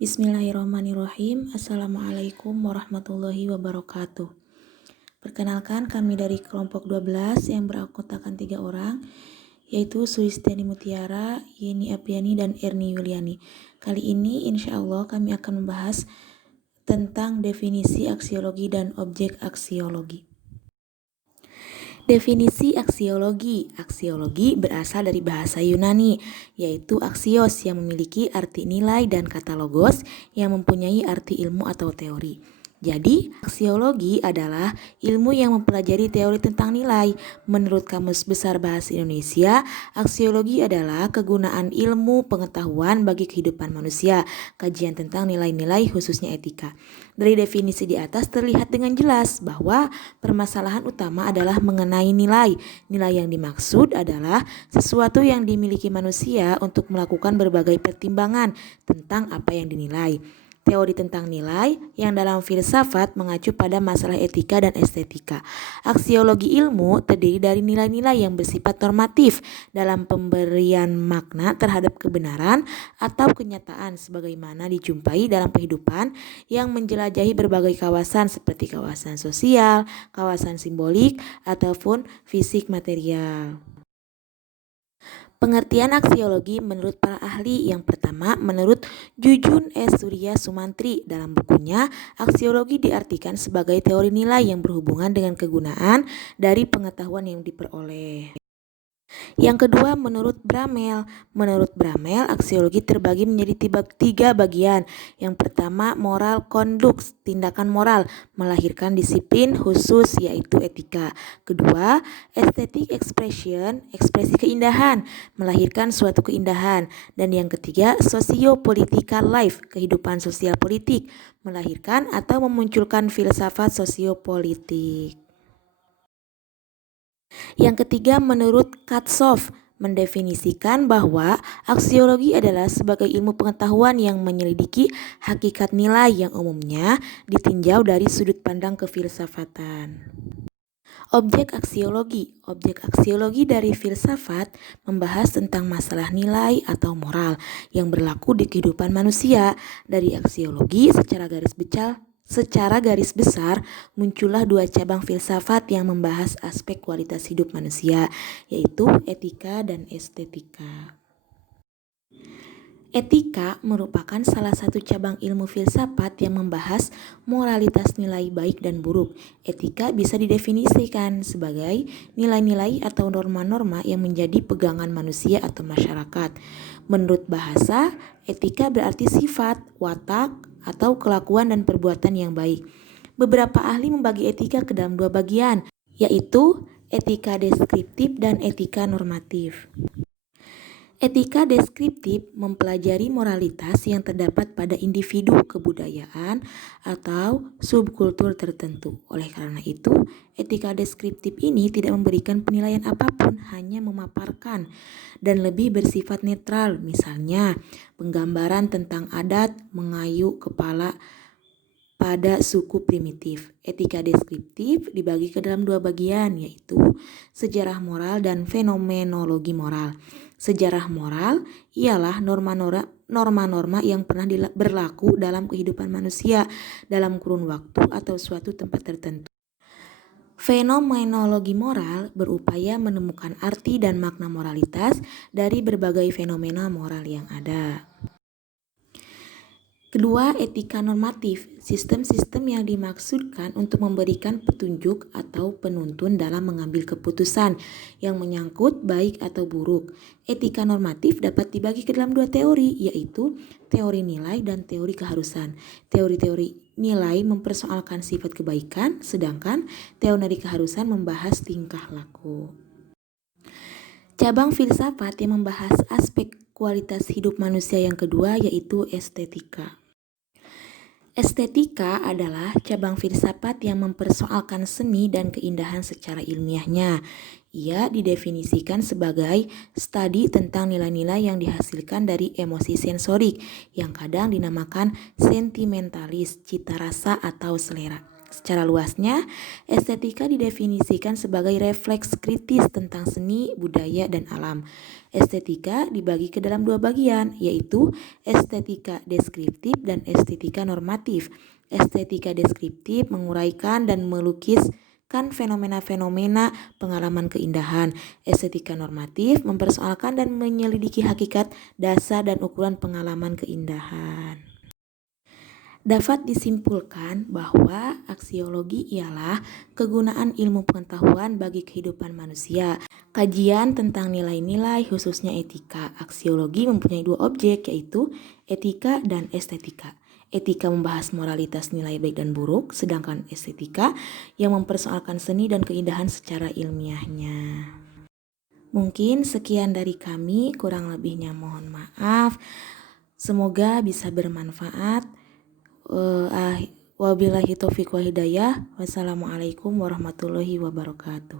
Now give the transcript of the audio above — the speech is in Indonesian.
Bismillahirrahmanirrahim. Assalamualaikum warahmatullahi wabarakatuh. Perkenalkan, kami dari kelompok 12 yang beranggotakan 3 orang, yaitu Sulistiani Mutiara, Yeni Apriani, dan Erni Yuliani. Kali ini insya Allah kami akan membahas tentang definisi aksiologi dan objek aksiologi. Definisi aksiologi. Aksiologi berasal dari bahasa Yunani, yaitu aksios yang memiliki arti nilai dan kata logos yang mempunyai arti ilmu atau teori. Jadi, aksiologi adalah ilmu yang mempelajari teori tentang nilai. Menurut Kamus Besar Bahasa Indonesia, aksiologi adalah kegunaan ilmu pengetahuan bagi kehidupan manusia, kajian tentang nilai-nilai khususnya etika. Dari definisi di atas terlihat dengan jelas bahwa permasalahan utama adalah mengenai nilai. Nilai yang dimaksud adalah sesuatu yang dimiliki manusia untuk melakukan berbagai pertimbangan tentang apa yang dinilai. Teori tentang nilai yang dalam filsafat mengacu pada masalah etika dan estetika. Aksiologi ilmu terdiri dari nilai-nilai yang bersifat normatif dalam pemberian makna terhadap kebenaran atau kenyataan sebagaimana dijumpai dalam kehidupan yang menjelajahi berbagai kawasan seperti kawasan sosial, kawasan simbolik, ataupun fisik material. Pengertian aksiologi menurut para ahli. Yang pertama, menurut Jujun S. Surya Sumantri dalam bukunya, aksiologi diartikan sebagai teori nilai yang berhubungan dengan kegunaan dari pengetahuan yang diperoleh. Yang kedua, menurut Bramel. Menurut Bramel, aksiologi terbagi menjadi 3 bagian. Yang pertama, moral conduct, tindakan moral, melahirkan disiplin khusus yaitu etika. Kedua, aesthetic expression, ekspresi keindahan, melahirkan suatu keindahan. Dan yang ketiga, socio-political life, kehidupan sosial politik, melahirkan atau memunculkan filsafat sosiopolitik. Yang ketiga, menurut Katsoff, mendefinisikan bahwa aksiologi adalah sebagai ilmu pengetahuan yang menyelidiki hakikat nilai yang umumnya ditinjau dari sudut pandang kefilsafatan. Objek aksiologi. Objek aksiologi dari filsafat membahas tentang masalah nilai atau moral yang berlaku di kehidupan manusia. Dari aksiologi secara garis besar muncullah 2 cabang filsafat yang membahas aspek kualitas hidup manusia, yaitu etika dan estetika. Etika merupakan salah satu cabang ilmu filsafat yang membahas moralitas nilai baik dan buruk. Etika bisa didefinisikan sebagai nilai-nilai atau norma-norma yang menjadi pegangan manusia atau masyarakat. Menurut bahasa, etika berarti sifat, watak, atau kelakuan dan perbuatan yang baik. Beberapa ahli membagi etika ke dalam 2 bagian, yaitu etika deskriptif dan etika normatif. Etika deskriptif mempelajari moralitas yang terdapat pada individu, kebudayaan, atau subkultur tertentu. Oleh karena itu, etika deskriptif ini tidak memberikan penilaian apapun, hanya memaparkan dan lebih bersifat netral. Misalnya, penggambaran tentang adat mengayu kepala pada suku primitif. Etika deskriptif dibagi ke dalam 2 bagian, yaitu sejarah moral dan fenomenologi moral. Sejarah moral ialah norma-norma yang pernah berlaku dalam kehidupan manusia dalam kurun waktu atau suatu tempat tertentu. Fenomenologi moral berupaya menemukan arti dan makna moralitas dari berbagai fenomena moral yang ada. Kedua, etika normatif, sistem-sistem yang dimaksudkan untuk memberikan petunjuk atau penuntun dalam mengambil keputusan yang menyangkut baik atau buruk. Etika normatif dapat dibagi ke dalam 2 teori, yaitu teori nilai dan teori keharusan. Teori-teori nilai mempersoalkan sifat kebaikan, sedangkan teori keharusan membahas tingkah laku. Cabang filsafat yang membahas aspek kualitas hidup manusia yang kedua yaitu estetika. Estetika adalah cabang filsafat yang mempersoalkan seni dan keindahan secara ilmiahnya. Ia didefinisikan sebagai studi tentang nilai-nilai yang dihasilkan dari emosi sensorik yang kadang dinamakan sentimentalis, cita rasa atau selera. Secara luasnya, estetika didefinisikan sebagai refleks kritis tentang seni, budaya, dan alam. Estetika dibagi ke dalam dua bagian, yaitu estetika deskriptif dan estetika normatif. Estetika deskriptif menguraikan dan melukiskan fenomena-fenomena pengalaman keindahan. Estetika normatif mempersoalkan dan menyelidiki hakikat, dasar, dan ukuran pengalaman keindahan. Dapat disimpulkan bahwa aksiologi ialah kegunaan ilmu pengetahuan bagi kehidupan manusia. Kajian tentang nilai-nilai, khususnya etika. Aksiologi mempunyai dua objek, yaitu etika dan estetika. Etika membahas moralitas nilai baik dan buruk, sedangkan estetika yang mempersoalkan seni dan keindahan secara ilmiahnya. Mungkin sekian dari kami, kurang lebihnya mohon maaf. Semoga bisa bermanfaat. Wabillahi taufiq wal hidayah. Wassalamualaikum warahmatullahi wabarakatuh.